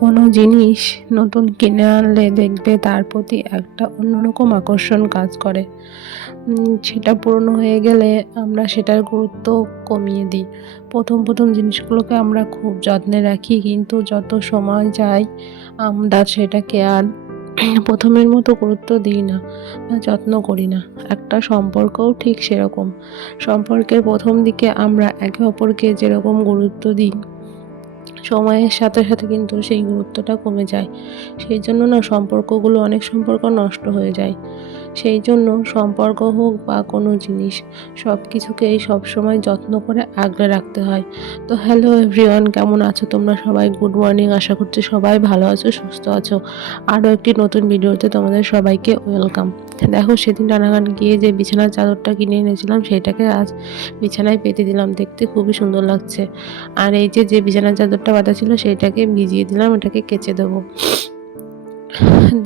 কোনো জিনিস নতুন কিনে আনলে দেখবে তার প্রতি একটা অন্যরকম আকর্ষণ কাজ করে। সেটা পুরনো হয়ে গেলে আমরা সেটার গুরুত্ব কমিয়ে দিই। প্রথম জিনিসগুলোকে আমরা খুব যত্নে রাখি, কিন্তু যত সময় যায় আমরা সেটাকে আর প্রথমের মতো গুরুত্ব দিই না বা যত্ন করি না। একটা সম্পর্কও ঠিক সেরকম। সম্পর্কের প্রথম দিকে আমরা একে অপরকে যেরকম গুরুত্ব দিই, সময়ের সাথে সাথে কিন্তু সেই গুরুত্বটা কমে যায়। সেই জন্য না সম্পর্কগুলো, অনেক সম্পর্ক নষ্ট হয়ে যায়। সেই জন্য সম্পর্ক হোক বা কোনো জিনিস, সব কিছুকেই সবসময় যত্ন করে আগলে রাখতে হয়। তো হ্যালো এভরিওয়ান, কেমন আছো তোমরা সবাই? Good morning. আশা করছি সবাই ভালো আছো, সুস্থ আছো। আরও একটি নতুন ভিডিওতে তোমাদের সবাইকে ওয়েলকাম। দেখো, সেদিন রানাঘাট গিয়ে যে বিছানার চাদরটা কিনে এনেছিলাম সেটাকে আজ বিছানায় পেতে দিলাম। দেখতে খুবই সুন্দর লাগছে। আর এই যে বিছানার চাদরটা পাতা ছিল সেটাকে ভিজিয়ে দিলাম, এটাকে কেচে দেবো।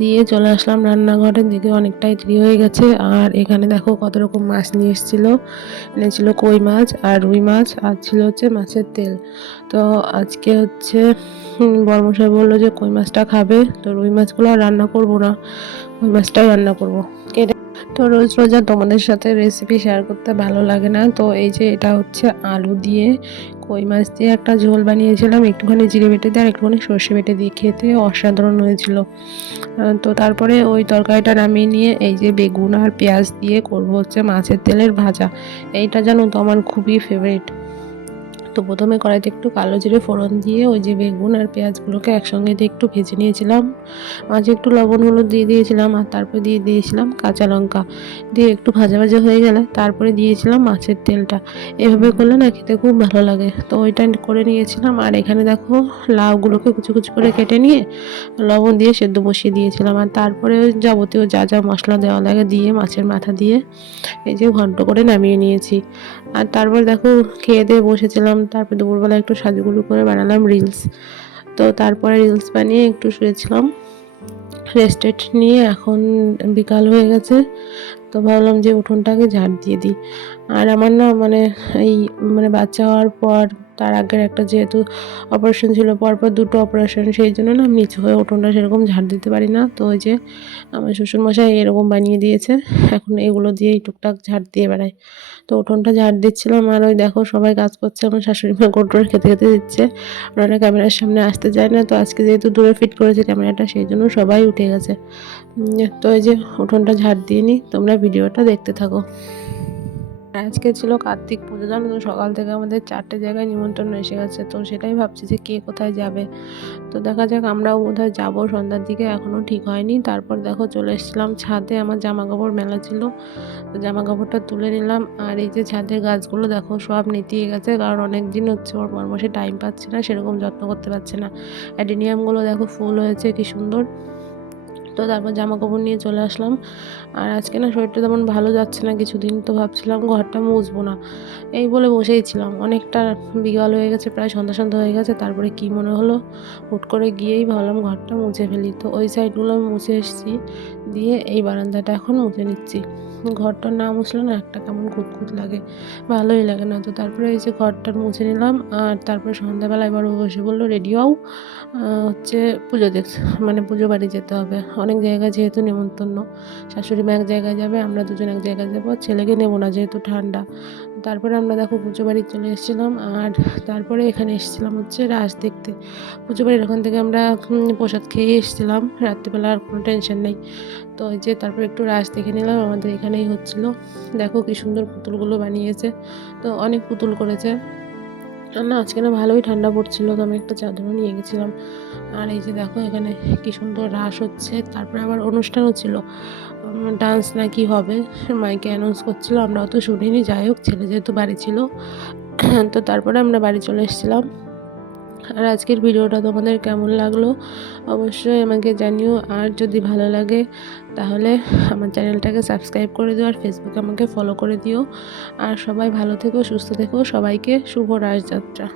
দিয়ে চলে আসলাম রান্নাঘরের দিকে, অনেকটাই দেরি হয়ে গেছে। আর এখানে দেখো কত রকম মাছ নিয়ে এনেছিল কই মাছ আর রুই মাছ, আর ছিল হচ্ছে মাছের তেল। তো আজকে হচ্ছে বড়মশাই বললো যে কই মাছটা খাবে, তো রুই মাছগুলো আর রান্না করবো না, কই মাছটাই রান্না করবো। তো রোজ রোজ আর তোমাদের সাথে রেসিপি শেয়ার করতে ভালো লাগে না। তো এই যে এটা হচ্ছে আলু দিয়ে কই মাছ দিয়ে একটা ঝোল বানিয়েছিলাম, একটুখানি জিরে বেটে দিয়ে আর একটুখানি সর্ষে বেটে দিয়ে, খেতে অসাধারণ হয়েছিল। তো তারপরে ওই তরকারিটা নামিয়ে নিয়ে এই যে বেগুন আর পেঁয়াজ দিয়ে করবো হচ্ছে মাছের তেলের ভাজা। এইটা জানো তো আমার খুবই ফেভারিট। তো প্রথমে কড়াইতে একটু কালো জিরে ফোড়ন দিয়ে ওই যে বেগুন আর পেঁয়াজগুলোকে একসঙ্গে দিয়ে একটু ভেজে নিয়েছিলাম। মাঝে একটু লবণ হলুদ দিয়ে দিয়েছিলাম, আর তারপরে দিয়ে দিয়েছিলাম কাঁচা লঙ্কা। দিয়ে একটু ভাজা ভাজা হয়ে গেলে তারপরে দিয়েছিলাম মাছের তেলটা। এভাবে করলে না খেতে খুব ভালো লাগে। তো ওইটা করে নিয়েছিলাম। আর এখানে দেখো লাউগুলোকে কুচি কুচি করে কেটে নিয়ে লবণ দিয়ে সেদ্ধ বসিয়ে দিয়েছিলাম। আর তারপরে যাবতীয় যা যা মশলা দেওয়া লাগে দিয়ে মাছের মাথা দিয়ে এই যে ঘন্ট করে নামিয়ে নিয়েছি। আর তারপর দেখো খেয়ে দিয়ে বসেছিলাম। তারপর দুপুরবেলা একটু সাজুগুজু করে বানালাম রিলস। তো তারপরে রিলস বানিয়ে একটু শুয়েছিলাম, রেস্টেড নিয়ে। এখন বিকাল হয়ে গেছে, তো ভাবলাম যে উঠোনটাকে ঝাড় দিয়ে দিই। আর আমার না বাচ্চা হওয়ার পর তার আগের একটা যেহেতু অপারেশন ছিল, পরপর দুটো অপারেশন, সেই জন্য না আমি নিচু হয়ে উঠোনটা সেরকম ঝাড় দিতে পারি না। তো ওই যে আমার শ্বশুরমশাই এরকম বানিয়ে দিয়েছে, এখন এগুলো দিয়েই টুকটাক ঝাড় দিয়ে বেড়াই। তো উঠোনটা ঝাড় দিচ্ছিলাম। আর ওই দেখো সবাই কাজ করছে, আমার শাশুড়ি মা গোটর খেতে খেতে দিচ্ছে। ওনারা ক্যামেরার সামনে আসতে চায় না, তো আজকে যেহেতু দূরে ফিট করেছে ক্যামেরাটা, সেই জন্য সবাই উঠে গেছে। তো এই যে উঠোনটা ঝাড় দিয়ে নিই, তোমরা ভিডিওটা দেখতে থাকো। আজকে ছিল কার্তিক পুজো, জানো তো, সকাল থেকে আমাদের 4টে জায়গায় নিমন্ত্রণ এসে গেছে। তো সেটাই ভাবছি যে কে কোথায় যাবে। তো দেখা যাক, আমরাও বোধহয় যাবো সন্ধ্যার দিকে, এখনও ঠিক হয়নি। তারপর দেখো চলে এসেছিলাম ছাদে, আমার জামা কাপড় মেলা ছিল, তো জামা কাপড়টা তুলে নিলাম। আর এই যে ছাদের গাছগুলো দেখো সব নেতিয়ে গেছে, কারণ অনেক দিন হচ্ছে ওর বরমশাই টাইম পাচ্ছে না, সেরকম যত্ন করতে পারছে না। অ্যাডেনিয়ামগুলো দেখো ফুল হয়েছে কি সুন্দর। তো তারপর জামা কাপড় নিয়ে চলে আসলাম। আর আজকে না শরীরটা তেমন ভালো যাচ্ছে না কিছুদিন, তো ভাবছিলাম ঘরটা মুছবো না, এই বলে বসেই ছিলাম। অনেকটা বিকাল হয়ে গেছে, প্রায় সন্ধ্যা সন্ধ্যা হয়ে গেছে। তারপরে কি মনে হলো, হুট করে গিয়েই ভাবলাম ঘরটা মুছে ফেলি। তো ওই সাইডগুলো আমি মুছে এসেছি, দিয়ে এই বারান্দাটা এখন মুছে নিচ্ছি। ঘরটা না মুছলে না একটা কেমন খুঁতখুত লাগে, ভালোই লাগে না। তো তারপরে এই যে ঘরটা মুছে নিলাম। আর তারপরে সন্ধ্যাবেলা এবার বসে বললো রেডি হও, হচ্ছে পুজো দেখতে, পুজো বাড়ি যেতে হবে। অনেক জায়গায় যেহেতু নেমন্তন্ন, শাশুড়ি মা এক জায়গায় যাবে, আমরা দুজন এক জায়গায় যাবো, ছেলেকে নেবো না যেহেতু ঠান্ডা। তারপরে আমরা দেখো পুজো বাড়ি চলে এসেছিলাম। আর তারপরে এখানে এসেছিলাম হচ্ছে রাস দেখতে। পুজো বাড়ির ওখান থেকে আমরা প্রসাদ খেয়ে এসেছিলাম, রাত্রিবেলা আর কোনো টেনশন নেই। তো ওই যে তারপরে একটু রাস দেখে নিলাম, আমাদের এখানেই হচ্ছিল। দেখো কি সুন্দর পুতুলগুলো বানিয়েছে, তো অনেক পুতুল করেছে। আর না আজকে না ভালোই ঠান্ডা পড়ছিল, তো আমি একটা চাদরও নিয়ে গেছিলাম। আর এই যে দেখো এখানে কি সুন্দর রাস হচ্ছে। তারপরে আবার অনুষ্ঠানও ছিল, ডান্স না কি হবে, মাইকে অ্যানাউন্স করছিল, আমরা অত শুনিনি। যাই হোক, ছেলে যেহেতু বাড়ি ছিল, তো তারপরে আমরা বাড়ি চলে এসেছিলাম। আর আজকের ভিডিওটা তোমাদের কেমন লাগলো অবশ্যই আমাকে জানিও। আর যদি ভালো লাগে তাহলে আমার চ্যানেলটাকে সাবস্ক্রাইব করে দিও, আর ফেসবুকে আমাকে ফলো করে দিও। আর সবাই ভালো থেকো, সুস্থ থেকো, সবাইকে শুভ রাসযাত্রা।